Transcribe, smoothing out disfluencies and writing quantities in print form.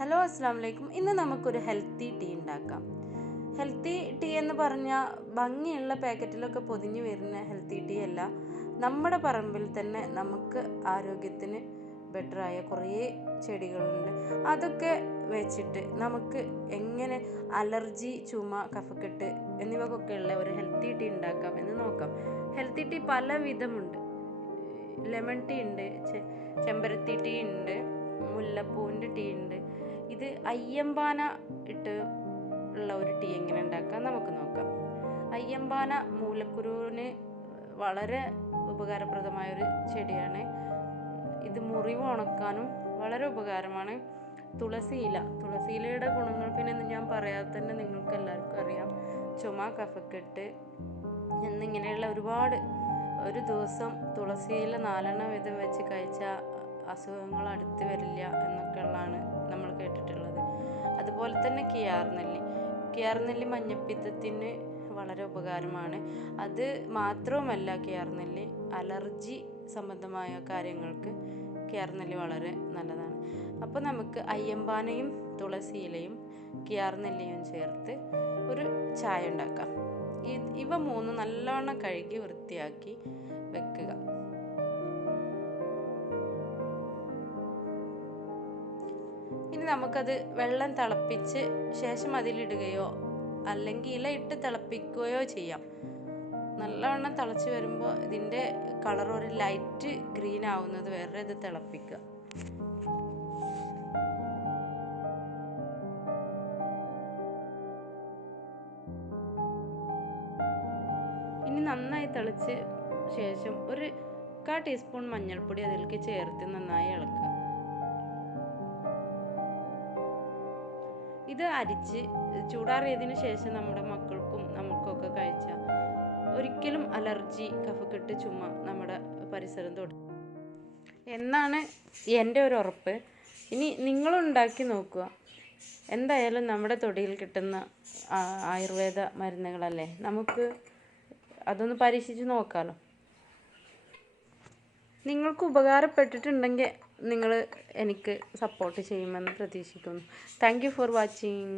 Hello അസ്സാം വലൈക്കും. ഇന്ന് നമുക്കൊരു ഹെൽത്തി ടീ ഉണ്ടാക്കാം. ഹെൽത്തി ടീ എന്ന് പറഞ്ഞാൽ ഭംഗിയുള്ള പാക്കറ്റിലൊക്കെ പൊതിഞ്ഞു വരുന്ന ഹെൽത്തി ടീ അല്ല. നമ്മുടെ പറമ്പിൽ തന്നെ നമുക്ക് ആരോഗ്യത്തിന് ബെറ്ററായ കുറേ ചെടികളുണ്ട്. അതൊക്കെ വെച്ചിട്ട് നമുക്ക് എങ്ങനെ അലർജി, ചുമ, കഫക്കെട്ട് എന്നിവക്കൊക്കെയുള്ള ഒരു ഹെൽത്തി ടീ ഉണ്ടാക്കാം എന്ന് നോക്കാം. ഹെൽത്തി ടീ പല വിധമുണ്ട്. ലെമൺ ടീ ഉണ്ട്, ചെമ്പരത്തി ടീ ഉണ്ട്, മുല്ലപ്പൂവിൻ്റെ ടീ ഉണ്ട്. ഇത് അയ്യമ്പാന ഇട്ട് ഉള്ള ഒരു ടീ എങ്ങനെ ഉണ്ടാക്കാം നമുക്ക് നോക്കാം. അയ്യമ്പാന മൂലക്കുരുവിന് വളരെ ഉപകാരപ്രദമായൊരു ചെടിയാണ്. ഇത് മുറിവ് ഉണക്കാനും വളരെ ഉപകാരമാണ്. തുളസിയിലയുടെ ഗുണങ്ങൾ പിന്നെ ഞാൻ പറയാതെ തന്നെ നിങ്ങൾക്ക് എല്ലാവർക്കും അറിയാം. ചുമ, കഫക്കെട്ട് എന്നിങ്ങനെയുള്ള ഒരു ദിവസം തുളസിയില 4 വീതം വെച്ച് കഴിച്ചാൽ അസുഖങ്ങൾ അടുത്ത് വരില്ല എന്നൊക്കെയുള്ളതാണ് നമ്മൾ കേട്ടിട്ടുള്ളത്. അതുപോലെ തന്നെ കിയാർനെല്ലി മഞ്ഞപ്പിത്തത്തിന് വളരെ ഉപകാരമാണ്. അത് മാത്രവുമല്ല, കിയാർനെല്ലി അലർജി സംബന്ധമായ കാര്യങ്ങൾക്ക് കിയാർനെല്ലി വളരെ നല്ലതാണ്. അപ്പോൾ നമുക്ക് അയ്യമ്പാനയും തുളസിയിലയും കിയാർനെല്ലിയും ചേർത്ത് ഒരു ചായ ഉണ്ടാക്കാം. ഇവ 3 നല്ലവണ്ണം കഴുകി വൃത്തിയാക്കി വെക്കുക. ഇനി നമുക്കത് വെള്ളം തിളപ്പിച്ച് ശേഷം അതിലിടുകയോ അല്ലെങ്കിൽ ഇലയിട്ട് തിളപ്പിക്കുകയോ ചെയ്യാം. നല്ലവണ്ണം തിളച്ച് വരുമ്പോൾ ഇതിൻ്റെ കളർ ഒരു ലൈറ്റ് ഗ്രീൻ ആവുന്നത് വരെ ഇത് തിളപ്പിക്കുക. ഇനി നന്നായി തിളച്ച് ശേഷം ഒരു 1/4 ടീസ്പൂൺ മഞ്ഞൾപ്പൊടി അതിലേക്ക് ചേർത്ത് നന്നായി ഇളക്കുക. ഇത് അരിച്ച് ചൂടാറിയതിന് ശേഷം നമ്മുടെ മക്കൾക്കും നമുക്കൊക്കെ കഴിച്ചാൽ ഒരിക്കലും അലർജി, കഫക്കെട്ട്, ചുമ നമ്മുടെ പരിസരം തൊടും എന്നാണ് എൻ്റെ ഒരു ഉറപ്പ്. ഇനി നിങ്ങളുണ്ടാക്കി നോക്കുക. എന്തായാലും നമ്മുടെ തൊടിയിൽ കിട്ടുന്ന ആയുർവേദ മരുന്നുകളല്ലേ, നമുക്ക് അതൊന്ന് പരീക്ഷിച്ച് നോക്കാമല്ലോ. നിങ്ങൾക്ക് ഉപകാരപ്പെട്ടിട്ടുണ്ടെങ്കിൽ നിങ്ങൾ എനിക്ക് സപ്പോർട്ട് ചെയ്യുമെന്ന് പ്രതീക്ഷിക്കുന്നു. Thank you for watching.